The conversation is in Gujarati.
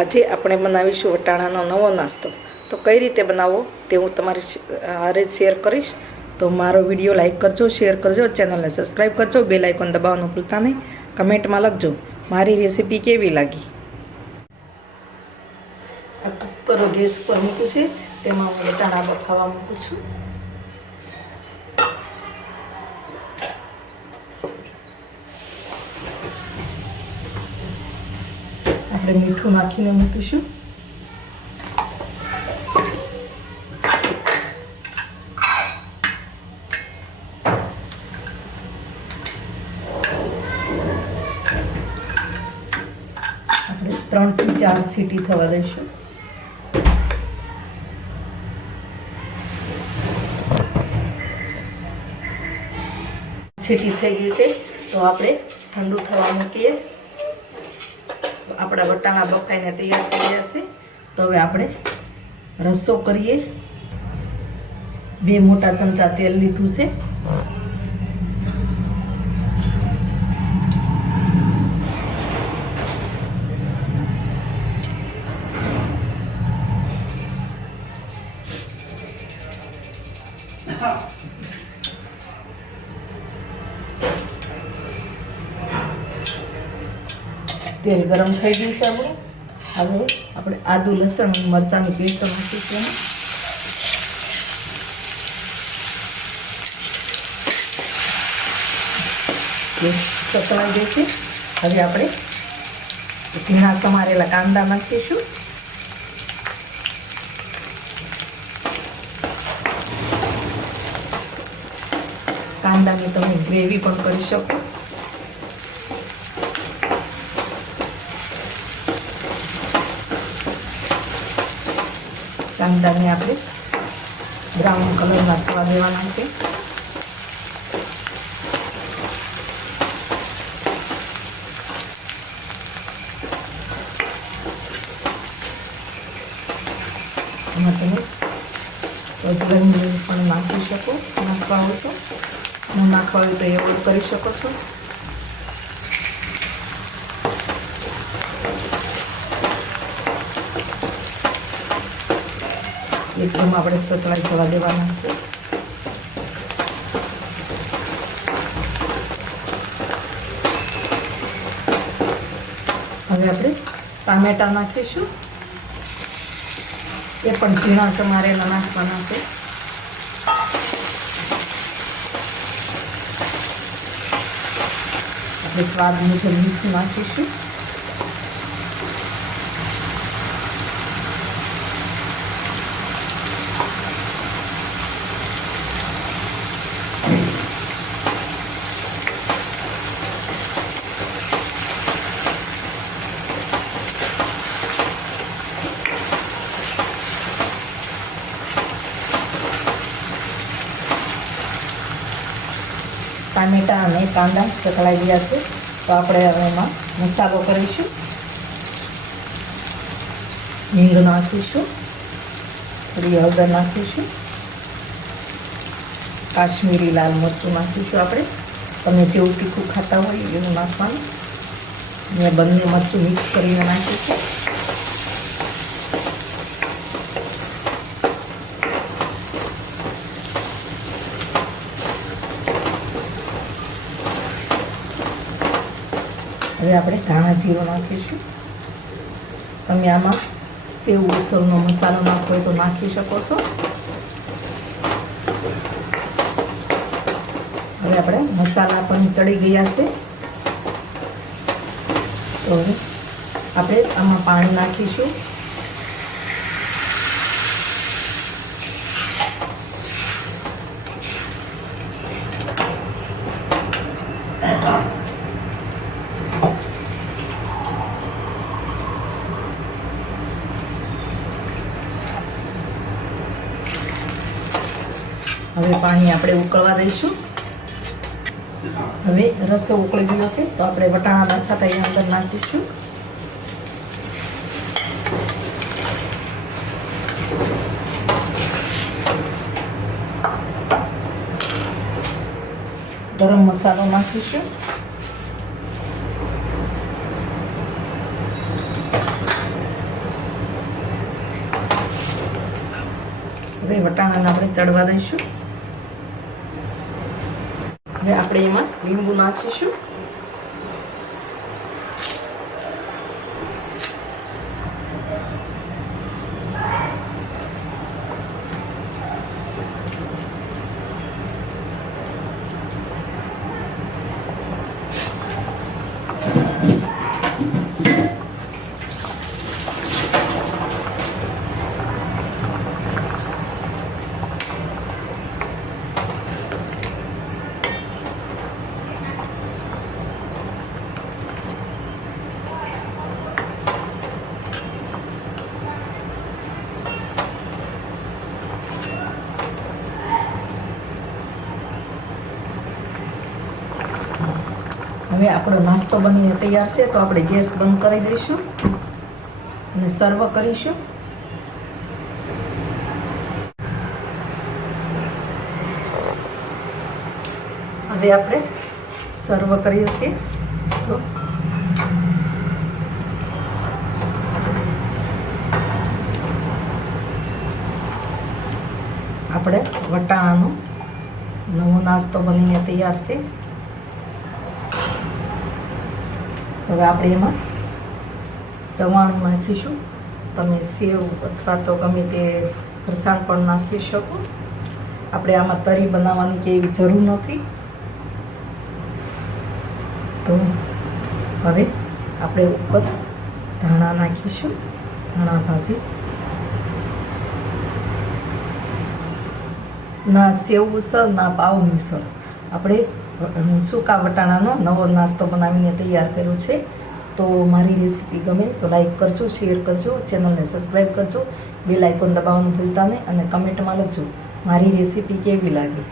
આજે આપણે બનાવીશું વટાણાનો નવો નાસ્તો. તો કઈ રીતે બનાવવો તે હું તમારી હારે શેર કરીશ. તો મારો વિડીયો લાઈક કરજો, શેર કરજો, ચેનલને સબસ્ક્રાઈબ કરજો, બેલ આઇકોન દબાવવાનું ભૂલતા નહીં. કમેન્ટમાં લખજો મારી રેસીપી કેવી લાગી. આ કુકર ગેસ પર મૂક્યું છે, તેમાં હું વટાણા બફાવા મૂકું છું. આપણે મીઠું નાખીને મૂકીશું. આપણે 3 થી 4 સીટી થવા દઈશું. સીટી થઈ ગઈ છે, તો આપણે ઠંડુ થવા મૂકીએ. આપણા વટાણા બફાઈને તૈયાર થઈ ગયા છે. તો હવે આપણે રસો કરીએ. 2 મોટા ચમચા તેલ લીધું છે. તેલ ગરમ થઈ ગયું છે. હવે આપણે આદુ લસણ અને મરચાંની પેસ્ટ નાખીશું. સતળાઈ જશે. હવે આપણે ઝીણા સમારેલા કાંદા નાખીશું. કાંદાની તમે ગ્રેવી પણ કરી શકો. કાંદાને આપણે બ્રાઉન કલરના થવા દેવાના છે. એમાં તમે અજવાઈન પણ નાખી શકો. નાખવા હોય તો, ન નાખવા હોય તો એવોઈડ કરી શકો છો. એકદમ આપણે સતળાઈ થવા દેવાના છે. હવે આપણે ટામેટા નાખીશું. એ પણ ઝીણા સમારેલા નાખવાના છે. આપણે સ્વાદ મુજબ મીઠું નાખીશું. ટામેટા અને કાંદા સતળાઈ ગયા છે, તો આપણે હવે એમાં મસાલો કરીશું. હિંગ નાખીશું, થોડી હળદર નાખીશું, કાશ્મીરી લાલ મરચું નાખીશું. આપણે તમે જેવું તીખું ખાતા હોય એવું નાખવાનું. મેં બંને મરચું મિક્સ કરીને નાખીશું. હવે આપણે ધાણા જીરું નાખીશું. તમે આમાં સેવ ઉસળનો મસાલો નાખવો હોય તો નાખી શકો છો. હવે આપણે મસાલા પણ ચડી ગયા છે, તો હવે આપણે આમાં પાણી નાખીશું. હવે પાણી આપણે ઉકળવા દઈશું. હવે રસો ઉકળી ગયો છે, તો આપણે વટાણા નાખતા એ અંદર નાખીશું. ગરમ મસાલો નાખીશું. હવે વટાણાને આપણે ચડવા દઈશું. હવે આપણે એમાં લીંબુ નાખીશું. હવે આપણો નાસ્તો બનીને તૈયાર છે, તો આપણે ગેસ બંધ કરી દઈશું અને સર્વ કરીશું. હવે આપણે સર્વ કરીએ છીએ. તો આપણે વટાણાનો નવો નાસ્તો બનીને તૈયાર છે. હવે આપણે એમાં ચવાણું નાખીશું. તમે સેવ અથવા તો ગમે તે ફરસાણ પણ નાખી શકો. આપણે આમાં તરી બનાવવાની કે એવી જરૂર નથી. તો હવે આપણે ઉપર ધાણા નાખીશું, ધાણા ભાજી. ના સેવ ઉસળ ના પાવ મિસળ, આપણે સૂકા વટાણાનો નવો નાસ્તો બનાવીને તૈયાર કર્યો છે. તો મારી રેસીપી ગમે તો લાઈક કરજો, શેર કરજો, ચેનલને સબસ્ક્રાઈબ કરજો, બેલ આઇકોન દબાવવાનું ભૂલતા નહીં અને કમેન્ટમાં લખજો મારી રેસીપી કેવી લાગી.